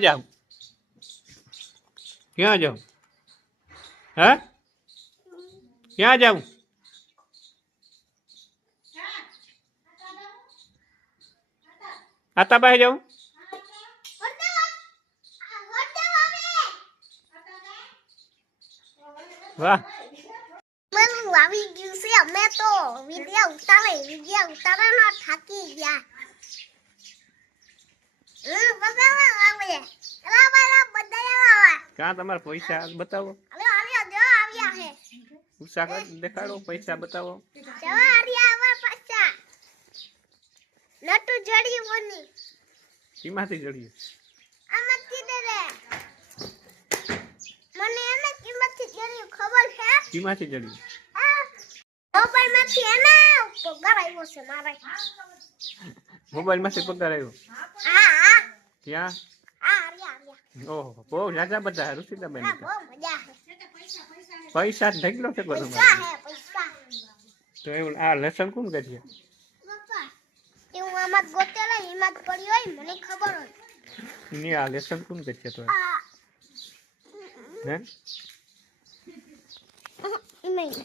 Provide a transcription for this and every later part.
જાઉં ક્યાં જાઉં હા ક્યાં જાઉં આતા બાહે જાઉં વાહ આવી ગયું છે અમે તો વિડિયો ઉતારવાનો થાકી ગયા ક્યાં તમારા પૈસા બતાવો ઉષા કર દેખાડો પૈસા બતાવો નટુ જડી બની કિમાંથી જડ્યું આમાંથી દે રે મને એને કિંમતથી જડી ખબર છે કિમાંથી જડ્યું મોબાઈલ માંથી એના પગાર આવ્યો છે મારે મોબાઈલ માંથી પગાર આવ્યો હા ક્યાં આર્યા ઓહો બહુ જાજા બધા ઋષિતાબેન બહુ મજા છે પૈસા ઢગલો છે બધો પૈસા તો એવું આ લેસન કોણ કરીએ પપ્પા હું આમાં ગોતેલા હિંમત પડી હોય મને ખબર હોય ની આ લેસન કોણ કરીએ તો હે નહીં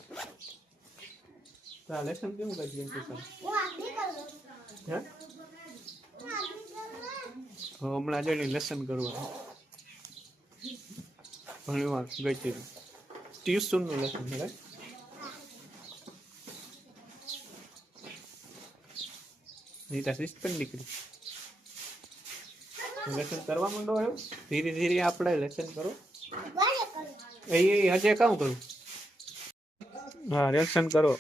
આ લેસન કેમ કરીએ એમ પૂછો હે હમણાં જઈને લેસન કરવા ભણવા ગઈ હતી ટ્યુશનનું લેસન હે નીતા સિસ્ટમ નીકળી લેસન કરવા માંડો આવ્યો ધીરે ધીરે આપણે લેસન કરો એ હજે કામ કરું હા લેસન કરો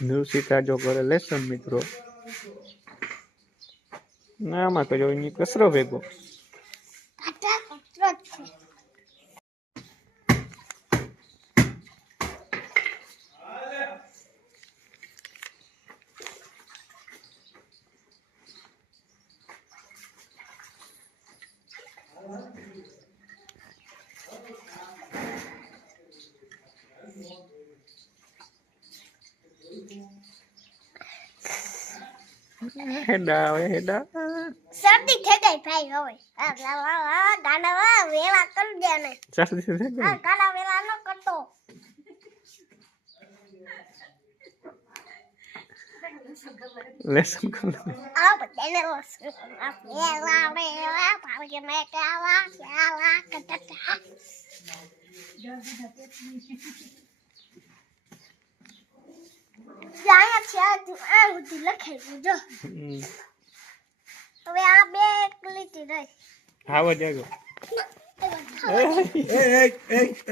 ન્યુસિકા જો કરે લેસન મિત્રો ના આમાં કર્યો એની કસરો ભેગો હેડા શરદી થઈ ગઈ ભાઈ હવે ગાના વેલા કરી દે ને શરદી થઈ ગઈ ગાના વેલા ન કરતો લેસન કરો આ બધાને વેલા ભાવે કે મેં કેવા કટતા જાયા છે આ ઉધી લખાઈ જો હવે આ બે લીટી રહી આવો જાગો